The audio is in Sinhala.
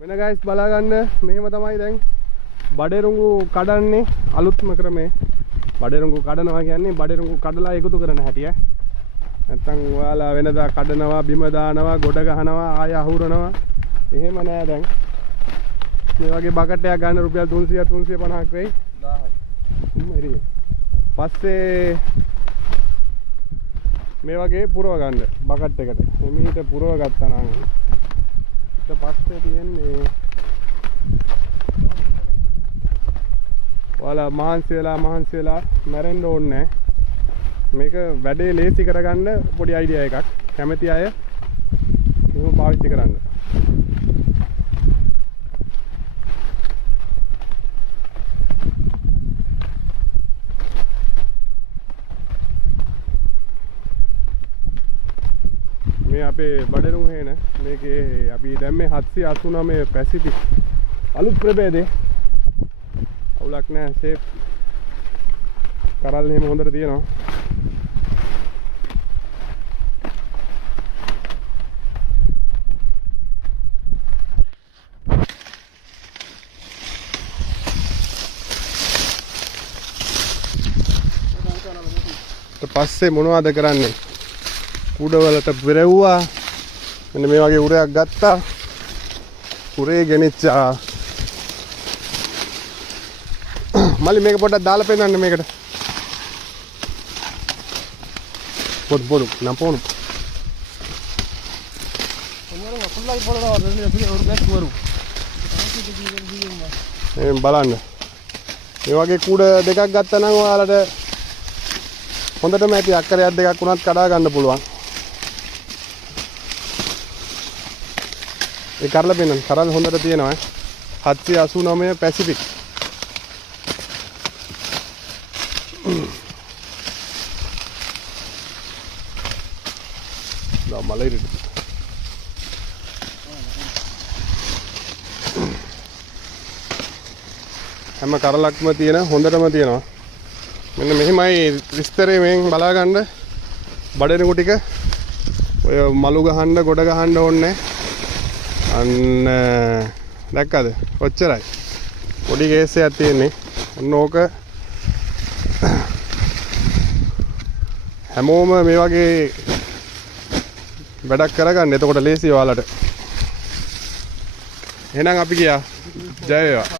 වෙන ගයිස් බලා ගන්න මෙහෙම තමයි දැන් බඩේරුඟු කඩන්නේ අලුත්ම ක්‍රමේ. බඩේරුඟු කඩනවා කියන්නේ බඩේරුඟු කඩලා එකතු කරන හැටි ඈ. නැත්තම් ඔයාලා වෙනදා කඩනවා බිම දානවා ගොඩ ගහනවා ආය අහුරනවා. එහෙම නෑ දැන්. මේ වගේ බකට් එකක් ගන්න රුපියල් 300 350ක් වෙයි. 1000යි. පස්සේ මේ වගේ පුරව ගන්න බකට් එකට. එමෙහිට පුරව ගත්තා නම් ඊට පස්සේ තියෙන්නේ ඔයාලා මහන්සි වෙලා මැරෙන්න ඕනේ නැහැ. මේක වැඩේ ලේසි කරගන්න පොඩි අයිඩියා එකක්. කැමති අය එහෙම පාවිච්චි කරන්න. මේ අපේ බඩරුම් හේන මේකේ අපි දැම්මේ 789 පැසිෆික් අලුත් ප්‍රභේදේ. අවුලක් නැහැ ෂේප් කරල් එහෙම හොඳට තියෙනවා. ඊට පස්සේ මොනවද කරන්නේ? කුඩවලට පෙරවුවා. මෙන්න මේ වගේ උරයක් ගත්තා. උරේ ගෙනිච්චා. මල්ලි මේක පොඩ්ඩක් දාලා පෙන්නන්න මේකට. පොඩු නම්පොණු. බලන්න. මේ වගේ කුඩ දෙකක් ගත්තා නම් ඔයාලට හොඳටම ඇති අක්කරයක් දෙකක් උනත් කඩා ගන්න පුළුවන්. ඒ කරලා පෙන්නන්න. කරල් හොඳට තියෙනවා ඈ. 789 පැසිෆික්. මලයිරි හැම කරලක්ම තියෙන හොඳටම තියෙනවා. මෙන්න මෙහිමයි විස්තරේ මෙන් බලා ගන්න. බඩේරුඟු ටික ඔය මලු ගහන්න ගොඩ ගහන්න ඕනේ. අන්න දැක්කද? ඔච්චරයි. පොඩි කේස් එකක් තියෙන්නේ. ඔන්න ඕක හැමෝම මේ වගේ වැඩක් කරගන්න. එතකොට ලේසි ඔයාලට. එහෙනම් අපි ගියා. ජය වේවා.